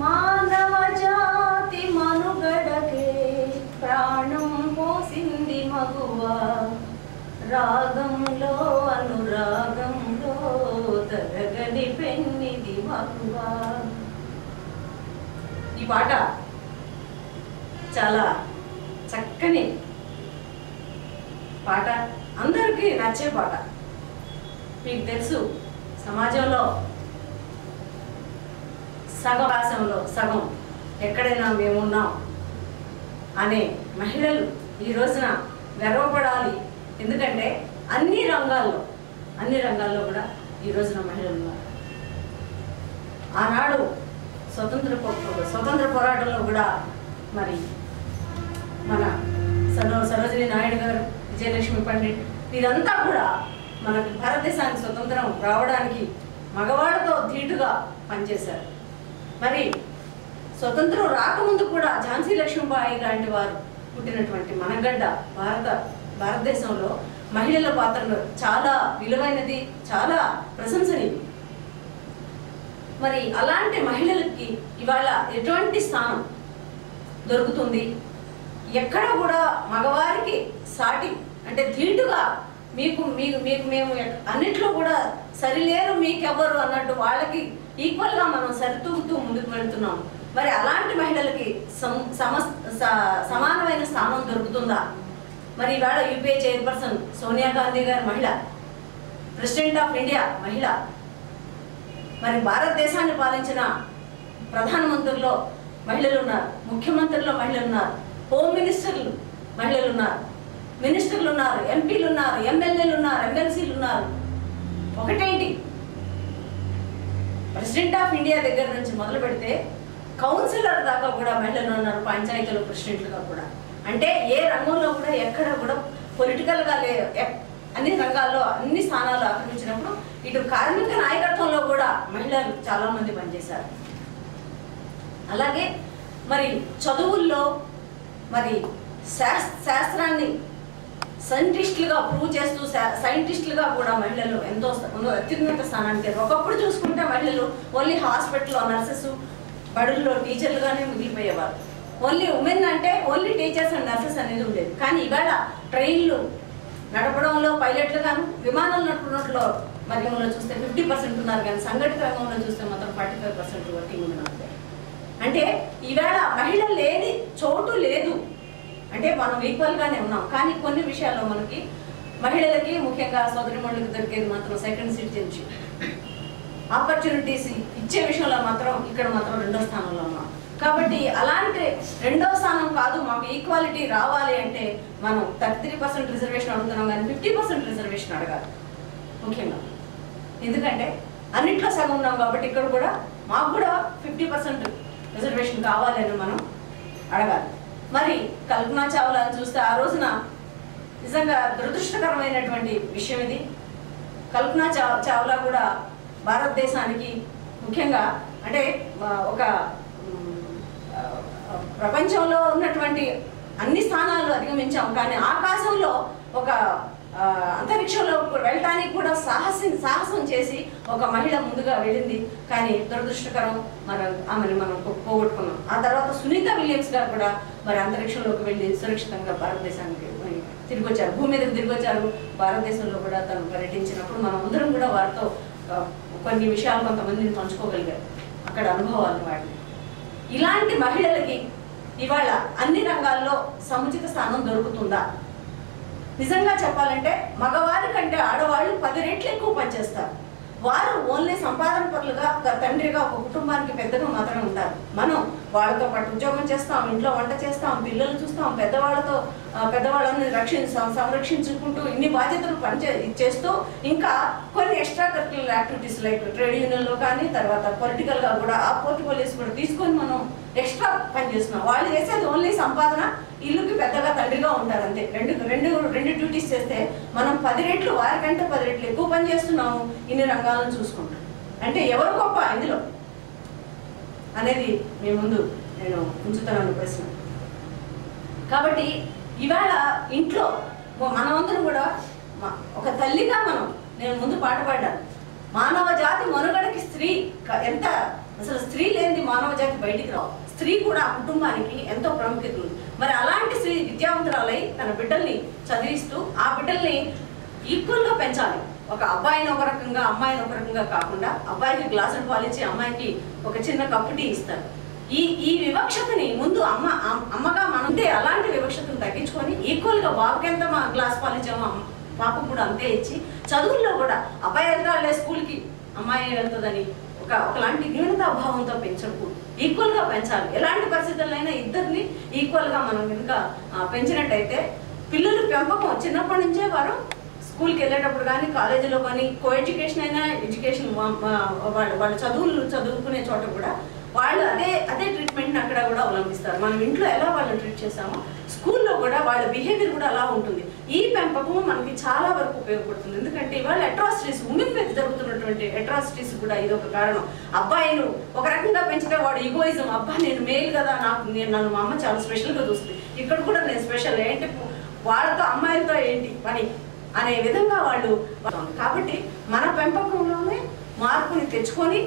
మానవ జాతి మనుగడకే ప్రాణం పోసింది మగువ, రాగంలో అనురాగంలో తరగని పెన్నిది మగువ. ఈ పాట చాలా చక్కని పాట, అందరికీ నచ్చే పాట. మీకు తెలుసు, సమాజంలో సగభాషంలో సగం ఎక్కడైనా మేమున్నాం అనే మహిళలు ఈ రోజున గర్వపడాలి. ఎందుకంటే అన్ని రంగాల్లో కూడా ఈ రోజున మహిళలు ఉన్నారు. ఆనాడు స్వతంత్ర పోరాటంలో కూడా మరి మన సరోజినీ నాయుడు గారు, విజయలక్ష్మి పండిట్, వీరంతా కూడా మనకి భారతదేశానికి స్వతంత్రం రావడానికి మగవాళ్ళతో ధీటుగా పనిచేశారు. మరి స్వతంత్రం రాకముందు కూడా ఝాన్సీ లక్ష్మీబాయి లాంటి వారు పుట్టినటువంటి మనగడ్డ భారతదేశంలో మహిళల పాత్రలు చాలా విలువైనది, చాలా ప్రశంసనీయం. మరి అలాంటి మహిళలకి ఇవాళ ఎటువంటి స్థానం దొరుకుతుంది? ఎక్కడ కూడా మగవారికి సాటి అంటే ధీటుగా మీకు మేము అన్నిట్లో కూడా సరిలేరు మీకెవ్వరు అన్నట్టు వాళ్ళకి ఈక్వల్గా మనం సరితూగుతూ ముందుకు వెళ్తున్నాం. మరి అలాంటి మహిళలకి సమానమైన స్థానం దొరుకుతుందా? మరి ఇవాళ యూపీఏ చైర్పర్సన్ సోనియా గాంధీ గారు మహిళ, ప్రెసిడెంట్ ఆఫ్ ఇండియా మహిళ, మరి భారతదేశాన్ని పాలించిన ప్రధానమంత్రుల్లో మహిళలు ఉన్నారు, ముఖ్యమంత్రుల్లో మహిళలు ఉన్నారు, హోమ్ మినిస్టర్లు మహిళలు ఉన్నారు, మినిస్టర్లు ఉన్నారు, ఎంపీలు ఉన్నారు, ఎమ్మెల్యేలు ఉన్నారు, ఎమ్మెల్సీలు ఉన్నారు. ఒకటేంటి, ప్రెసిడెంట్ ఆఫ్ ఇండియా దగ్గర నుంచి మొదలు పెడితే కౌన్సిలర్ దాకా కూడా మహిళలు ఉన్నారు, పంచాయతీల ప్రెసిడెంట్లుగా కూడా. అంటే ఏ రంగంలో కూడా ఎక్కడ కూడా పొలిటికల్గా అన్ని రంగాల్లో అన్ని స్థానాలు ఆక్రమించినప్పుడు ఇటు కార్మిక నాయకత్వంలో కూడా మహిళలు చాలా మంది పనిచేశారు. అలాగే మరి చదువుల్లో మరి శాస్త్రాన్ని సైంటిస్టులుగా ప్రూవ్ చేస్తూ సైంటిస్టులుగా కూడా మహిళలు ఎంతో అత్యున్నత స్థానానికి. ఒకప్పుడు చూసుకుంటే మహిళలు ఓన్లీ హాస్పిటల్లో నర్సెస్, బడుల్లో టీచర్లుగానే మిగిలిపోయేవారు. ఓన్లీ ఉమెన్ అంటే ఓన్లీ టీచర్స్ అండ్ నర్సెస్ అనేది ఉండేది. కానీ ఇవాళ ట్రైన్లు నడపడంలో పైలట్లుగాను, విమానాలు నడపడంలో రంగంలో చూస్తే 50% ఉన్నారు, కానీ సంఘటిత రంగంలో చూస్తే మాత్రం 45% వర్కింగ్ ఉన్నారు. అంటే ఈవేళ మహిళ లేని చోటు లేదు. అంటే మనం ఈక్వల్గానే ఉన్నాం, కానీ కొన్ని విషయాల్లో మనకి మహిళలకి ముఖ్యంగా సోదరిమణులకు దొరికేది మాత్రం సెకండ్ సిటిజన్షిప్ ఆపర్చునిటీస్ ఇచ్చే విషయంలో మాత్రం ఇక్కడ మాత్రం 2వ స్థానంలో ఉన్నాం. కాబట్టి అలాంటి 2వ స్థానం కాదు, మాకు ఈక్వాలిటీ రావాలి అంటే మనం 33% రిజర్వేషన్ అడుగుతున్నాం, కానీ 50% రిజర్వేషన్ అడగాలి ముఖ్యంగా. ఎందుకంటే అన్నింటిలో సగం ఉన్నాం కాబట్టి ఇక్కడ కూడా మాకు కూడా 50% రిజర్వేషన్ కావాలి అని మనం అడగాలి. మరి కల్పనా చావ్లా చూస్తే ఆ రోజున నిజంగా దురదృష్టకరమైనటువంటి విషయం ఇది. కల్పనా చావ్లా కూడా భారతదేశానికి ముఖ్యంగా అంటే ఒక ప్రపంచంలో ఉన్నటువంటి అన్ని స్థానాలు అధిగమించాం, కానీ ఆకాశంలో ఒక అంతరిక్షంలో వెళ్ళటానికి కూడా సాహసం చేసి ఒక మహిళ ముందుగా వెళ్ళింది. కానీ దురదృష్టకరం ఆమెను మనం పోగొట్టుకున్నాం. ఆ తర్వాత సునీత విలియమ్స్ గారు కూడా మరి అంతరిక్షంలోకి వెళ్ళి సురక్షితంగా భారతదేశానికి తిరిగి వచ్చారు, భూమి మీదకి తిరిగి వచ్చారు. భారతదేశంలో కూడా తను పర్యటించినప్పుడు మనం అందరం కూడా వారితో కొన్ని విషయాలు కొంతమందిని పంచుకోగలిగారు, అక్కడ అనుభవాలు వాటిని. ఇలాంటి మహిళలకి ఇవాళ అన్ని రంగాల్లో సముచిత స్థానం దొరుకుతుందా? నిజంగా చెప్పాలంటే మగవారి కంటే ఆడవాళ్ళు 10 రెట్లు ఎక్కువ పనిచేస్తారు. వారు ఓన్లీ సంపాదన పరులుగా, తండ్రిగా ఒక కుటుంబానికి పెద్దగా మాత్రమే ఉంటారు. మనం వాళ్ళతో పాటు ఉద్యోగం చేస్తాం, ఇంట్లో వంట చేస్తాం, పిల్లలు చూస్తాం, పెద్దవాళ్ళని సంరక్షించుకుంటూ ఇన్ని బాధ్యతలు చేస్తూ ఇంకా కొన్ని extra curricular activities like trade యూనియన్లో కానీ తర్వాత పొలిటికల్గా కూడా ఆ పోర్ట్ఫోలియోస్ కూడా తీసుకొని మనం ఎక్స్ట్రా పని చేస్తున్నాం. వాళ్ళు చేసేది ఓన్లీ సంపాదన, ఇల్లుకి పెద్దగా తండ్రిగా ఉంటారు అంతే. రెండు డ్యూటీస్ చేస్తే మనం 10 రెట్లు, వారికంటే 10 రెట్లు ఎక్కువ పని చేస్తున్నాము ఇన్ని రంగాలను చూసుకుంటాం. అంటే ఎవరు గొప్ప ఇందులో అనేది మీ ముందు నేను ఉంచుతున్నాను ప్రశ్న. కాబట్టి ఇవాళ ఇంట్లో మనమందరం కూడా ఒక తల్లిగా నేను ముందు పాట పాడాను, మానవ జాతి మనుగడకి స్త్రీ ఎంత అసలు స్త్రీ లేనిది మానవ జాతి బయటికి రావు. స్త్రీ కూడా ఆ కుటుంబానికి ఎంతో ప్రాముఖ్యత ఉంది. మరి అలాంటి స్త్రీ విద్యావంతురాలై తన బిడ్డల్ని చదివిస్తూ ఆ బిడ్డల్ని ఈక్వల్గా పెంచాలి. ఒక అబ్బాయిని ఒక రకంగా అమ్మాయిని ఒక రకంగా కాకుండా అబ్బాయికి గ్లాసులు పాలిచ్చి అమ్మాయికి ఒక చిన్న కప్పు టీ ఇస్తారు. ఈ వివక్షతని ముందు అమ్మగా మనంటే అలాంటి వివక్షతను తగ్గించుకొని ఈక్వల్గా బాబుకి ఎంత గ్లాస్ పాలిచ్చామో పాపకు కూడా అంతే ఇచ్చి చదువుల్లో కూడా అబ్బాయి వెళ్తాడులే స్కూల్కి అమ్మాయి వెళ్తుందని ఒకలాంటి న్యూనతాభావంతో పెంచకూడదు. ఈక్వల్గా పెంచాలి. ఎలాంటి పరిస్థితులైనా ఇద్దరిని ఈక్వల్గా మనం కనుక పెంచినట్టయితే పిల్లలు పెంపకం చిన్నప్పటి నుంచే వారు స్కూల్కి వెళ్ళేటప్పుడు కానీ కాలేజీలో కానీ కో ఎడ్యుకేషన్ అయినా ఎడ్యుకేషన్ వాళ్ళు చదువుకునే చోట కూడా వాళ్ళు అదే ట్రీట్మెంట్ని అక్కడ కూడా అవలంబిస్తారు. మనం ఇంట్లో ఎలా వాళ్ళని ట్రీట్ చేస్తామో స్కూల్లో కూడా వాళ్ళ బిహేవియర్ కూడా అలా ఉంటుంది. ఈ పెంపకం మనకి చాలా వరకు ఉపయోగపడుతుంది. ఎందుకంటే ఇవాళ అట్రాసిటీస్, ఉమెన్ మీద జరుగుతున్నటువంటి అట్రాసిటీస్ కూడా ఇది ఒక కారణం. అబ్బాయిను ఒక రకంగా పెంచితే వాడు ఈగోయిజం, అబ్బా నేను మేలు కదా, నన్ను మా అమ్మ చాలా స్పెషల్గా చూస్తుంది, ఇక్కడ కూడా నేను స్పెషల్, ఏంటి వాళ్ళతో అమ్మాయిలతో ఏంటి పని అనే విధంగా వాళ్ళు. కాబట్టి మన పెంపకంలోనే మార్పుని తెచ్చుకొని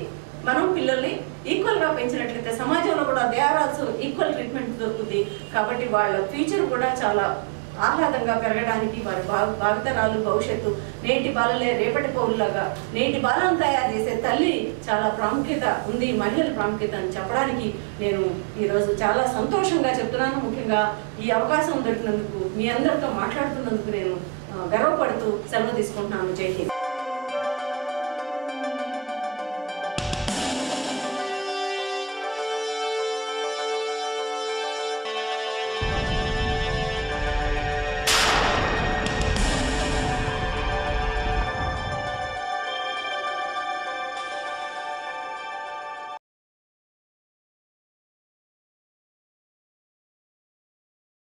మనం పిల్లల్ని ఈక్వల్గా పెంచినట్లయితే సమాజంలో కూడా they are also equal treatment దొరుకుతుంది. కాబట్టి వాళ్ళ ఫ్యూచర్ కూడా చాలా ఆహ్లాదంగా పెరగడానికి వారి భావితరాలు భవిష్యత్తు నేటి బాలలే రేపటి పౌరులాగా నేటి బాలను తయారు చేసే తల్లి చాలా ప్రాముఖ్యత ఉంది, మహిళల ప్రాముఖ్యత అని చెప్పడానికి నేను ఈరోజు చాలా సంతోషంగా చెప్తున్నాను. ముఖ్యంగా ఈ అవకాశం దొరికినందుకు, మీ అందరితో మాట్లాడుతున్నందుకు నేను గర్వపడుతూ సెలవు తీసుకుంటున్నాను. జై హింద్.